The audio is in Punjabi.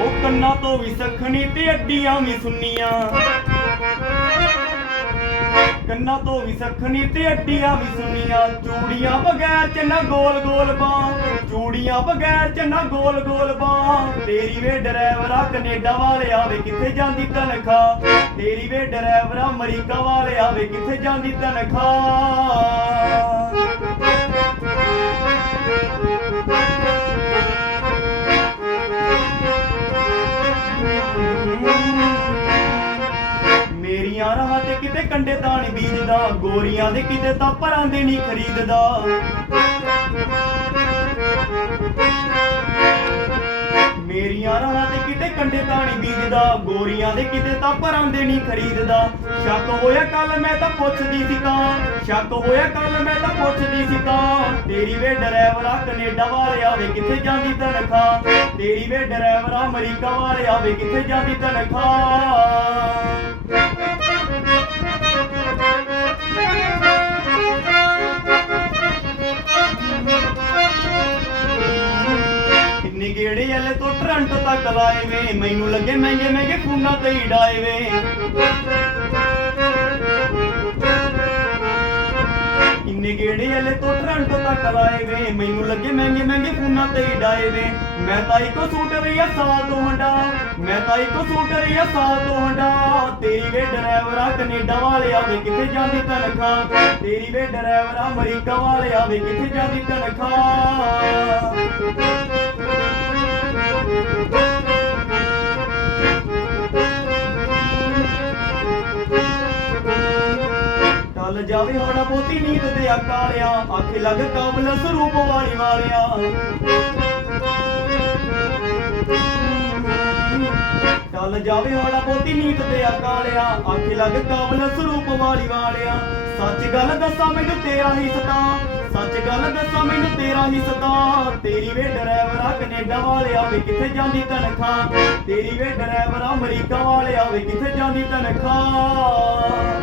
ਉਹ ਕੰਨਾਂ ਤੋਂ ਵੀ ਸਖਣੀ ਤੇ ਅੱਡੀਆਂ ਵੀ ਸੁੰਨੀਆਂ। ਕੰਨਾਂ ਤੋਂ ਵੀ ਸਖਣੀ ਤੇ ਅੱਡੀਆਂ ਵੀ ਸੁੰਨੀਆਂ। ਚੂੜੀਆਂ ਬਗੈਰ ਚ ਨਾ ਗੋਲ ਗੋਲ ਬਾਂ ਚੂੜੀਆਂ ਬਗੈਰ ਚ ਨਾ ਗੋਲ ਗੋਲ ਬਾਂ ਤੇਰੀ ਵੇ ਡਰਾਈਵਰਾ ਕੈਨੇਡਾ ਵਾਲੇ ਆਵੇ ਕਿੱਥੇ ਜਾਂਦੀ ਤਨਖਾਹ? ਤੇਰੀ ਵੇ ਡਰਾਈਵਰਾ ਅਮਰੀਕਾ ਵਾਲੇ ਆਵੇ ਕਿੱਥੇ ਜਾਂਦੀ ਤਨਖਾਹ? ਮੇਰੀਆਂ ਰਾਹਾਂ ਤੇ ਕਿਤੇ ਕੰਡੇ ਤਾਂ ਨੀ ਬੀਜਦਾ, ਗੋਰੀਆਂ ਦੇ ਕਿਤੇ ਤਾਂ ਪਰਾਂ ਦੇ ਨਹੀਂ ਖਰੀਦਦਾ। ਮੇਰੀਆਂ ਰਾਹਾਂ ਤੇ ਕਿਤੇ ਕੰਡੇ ਤਾਂ ਬੀਜਦਾ, ਗੋਰੀਆਂ ਦੇ ਕਿਤੇ ਤਾਂ ਪਰਾਂ ਦੇ ਨਹੀਂ ਖਰੀਦਦਾ। ਸ਼ੱਕ ਹੋਇਆ ਕੱਲ ਮੈਂ ਤਾਂ ਪੁੱਛਦੀ ਸੀ ਤਾਂ, ਸ਼ੱਕ ਹੋਇਆ ਕੱਲ ਮੈਂ ਤਾਂ ਪੁੱਛਦੀ ਸੀ ਤਾਂ, ਤੇਰੀ ਵੇ ਡਰਾਈਵਰਾ ਕੈਨੇਡਾ ਵਾਲੇ ਆਵੇ ਕਿੱਥੇ ਜਾਂਦੀ ਤਨਖਾਹ? ਤੇਰੀ ਵੇ ਡਰਾਈਵਰਾ ਅਮਰੀਕਾ ਵਾਲੇ ਆਵੇ ਕਿੱਥੇ ਜਾਂਦੀ ਤਨਖਾਹ? ਐਲੇ ਤੋਂ ਟਰੰਟੋ ਤੱਕ ਲਾਏ ਵੇ ਮੈਨੂੰ ਲੱਗੇ ਮਹਿੰਗੇ ਮਹਿੰਗੇ ਫੋਨਾਂ ਤੇ ਹੀ ਡਾਏ ਵੇ ਕਿੰਨੇ ਗੇੜੇ ਐਲੇ ਤੋਂ ਟਰੰਟੋ ਤੱਕ ਲਾਏ ਵੇ ਮੈਨੂੰ ਲੱਗੇ ਮਹਿੰਗੇ ਮਹਿੰਗੇ ਫੋਨਾਂ ਤੇ ਹੀ ਡਾਏ ਵੇ ਮੈਂ ਤਾਂ ਇੱਕੋ ਸੂਟ ਰਹੀਆ ਸਾਲ ਤੋਂ ਹੰਡਾ। ਮੈਂ ਤਾਂ ਇੱਕੋ ਸੂਟ ਰਹੀਆ ਸਾਲ ਤੋਂ ਹੰਡਾ। ਤੇਰੀ ਵੇ ਡਰਾਈਵਰਾ ਕੈਨੇਡਾ ਵਾਲੇ ਆਵੇ ਕਿੱਥੇ ਜਾਂਦੀ ਤਨਖਾਹ? ਤੇਰੀ ਵੇ ਡਰਾਈਵਰਾ ਅਮਰੀਕਾ ਵਾਲੇ ਵੇ ਕਿੱਥੇ ਜਾਂਦੀ ਤਨਖਾਹ? ਟਲ ਜਾਵੇ ਹੁਣ ਬੋਤੀ ਨੀਂਦ ਦੇ ਆਕਾਰਿਆਂ ਅੱਖ ਲੱਗ ਕਾਬਲ ਸਰੂਪ ਵਾਲੀ ਵਾਲਿਆਂ। ਟਲ ਜਾਵੇ ਹੁਣ ਬੋਤੀ ਨੀਂਦ ਤੇ ਆਕਾਰਿਆਂ ਅੱਖ ਲੱਗ ਕਾਬਲ ਸਰੂਪ ਵਾਲੀ ਵਾਲਿਆਂ। ਸੱਚ ਗੱਲ ਦੱਸਾਂ ਮੈਨੂੰ ਤੇਰਾ ਹੀ ਸਤਾ। ਸੱਚ ਗੱਲ ਦੱਸਾਂ, ਮੈਨੂੰ ਤੇਰਾ ਹੀ ਸਤਾ ਤੇਰੀ ਵੇ ਡਰਾਈਵਰਾ ਕੈਨੇਡਾ ਵਾਲੇ ਆਵੇ ਕਿੱਥੇ ਜਾਂਦੀ ਤਨਖਾਹ? ਤੇਰੀ ਵੇ ਡਰਾਈਵਰਾ ਅਮਰੀਕਾ ਵਾਲੇ ਆਵੇ ਕਿੱਥੇ ਜਾਂਦੀ ਤਨਖਾਹ?